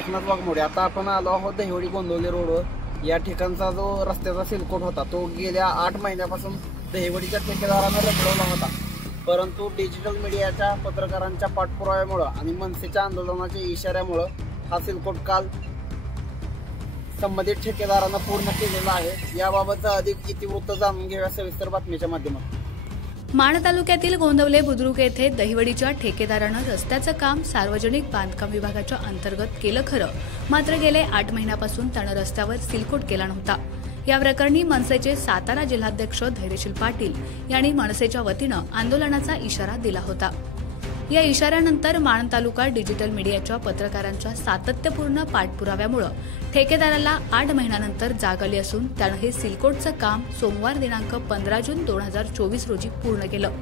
एकनाथ वाघमोडे. आता आपण आलो आहोत दहिवडी गोंदवले रोडवर. या ठिकाणचा जो रस्त्याचा सिलकोट होता तो गेल्या 8 महिन्यापासून दहिवडीच्या ठेकेदारानं रखडवला होता, परंतु डिजिटल मीडियाच्या पत्रकारांच्या पाठपुराव्यामुळे आणि मनसेच्या आंदोलनाच्या इशाऱ्यामुळे हा सिलकोट काल संबंधित ठेकेदारानं पूर्ण केलेला आहे. याबाबतचा अधिक इतिवृत्त जाणून घेऊया सविस्तर बातमीच्या माध्यमातून. माण तालुक्यातील गोंदवले बुद्रुक येथे दहिवडीच्या ठेकेदारानं रस्त्याचं काम सार्वजनिक बांधकाम विभागाच्या अंतर्गत केलं खरं, मात्र गेले 8 महिन्यापासून त्यानं रस्त्यावर सिलकोट केला नव्हता. या प्रकरणी मनसेचे सातारा जिल्हाध्यक्ष धैर्यशील पाटील यांनी मनसेच्या वतीनं आंदोलनाचा इशारा दिला होता. या इशाऱ्यानंतर माण तालुका डिजिटल मीडियाच्या पत्रकारांच्या सातत्यपूर्ण पाठपुराव्यामुळे ठेकेदाराला 8 महिन्यानंतर जाग आली असून त्यानं हे सिलकोटचं काम सोमवार दिनांक 15 जून 2024 रोजी पूर्ण केलं.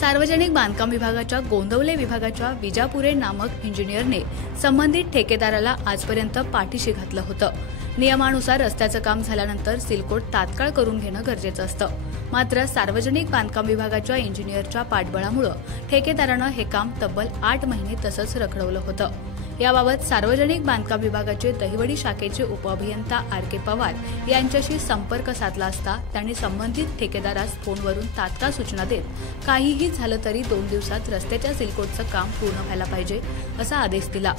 सार्वजनिक बांधकाम विभागाच्या गोंदवले विभागाच्या विजापुरे नामक इंजिनियरने संबंधित ठेकेदाराला आजपर्यंत पाठीशी घातलं होतं. नियमानुसार रस्त्याचं काम झाल्यानंतर सिलकोट तात्काळ करून घेणं गरजेचं असतं, मात्र सार्वजनिक बांधकाम विभागाच्या इंजिनियरच्या पाठबळामुळे ठेकेदारानं हे काम तब्बल 8 महिने तसंच रखडवलं होतं. याबाबत सार्वजनिक बांधकाम विभागाचे दहिवडी शाखेचे उपअभियंता RK पवार यांच्याशी संपर्क साधला असता त्यांनी संबंधित ठेकेदारास फोनवरून तात्काळ सूचना देत काहीही झालं तरी 2 दिवसात रस्त्याच्या सिलकोटचं काम पूर्ण व्हायला पाहिजे असा आदेश दिला.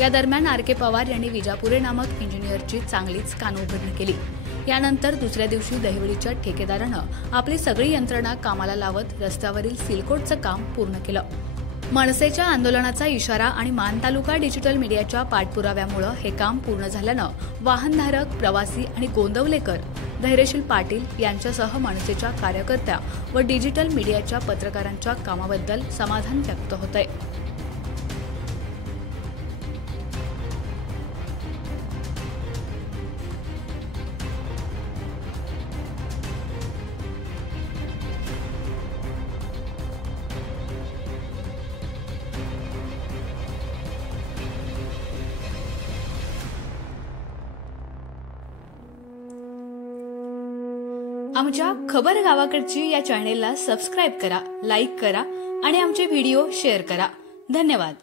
या दरम्यान RK पवार यांनी विजापुरे नामक इंजिनियरची चांगलीच कानउघडणी केली. यानंतर दुसऱ्या दिवशी दहिवडीच्या ठेकेदारानं आपली सगळी यंत्रणा कामाला लावत रस्त्यावरील सिलकोटचं काम पूर्ण केलं. मनसेच्या आंदोलनाचा इशारा आणि माण तालुका डिजिटल मीडियाच्या पाठपुराव्यामुळे हे काम पूर्ण झाल्यानं वाहनधारक, प्रवासी आणि गोंदवलेकर धैर्यशील पाटील यांच्यासह मनसेच्या कार्यकर्त्या व डिजिटल मीडियाच्या पत्रकारांच्या कामाबद्दल समाधान व्यक्त होतंय. आमच्या खबर गावाकडची या चॅनेलला सबस्क्राईब करा, लाईक करा आणि आमचे व्हिडिओ शेअर करा. धन्यवाद.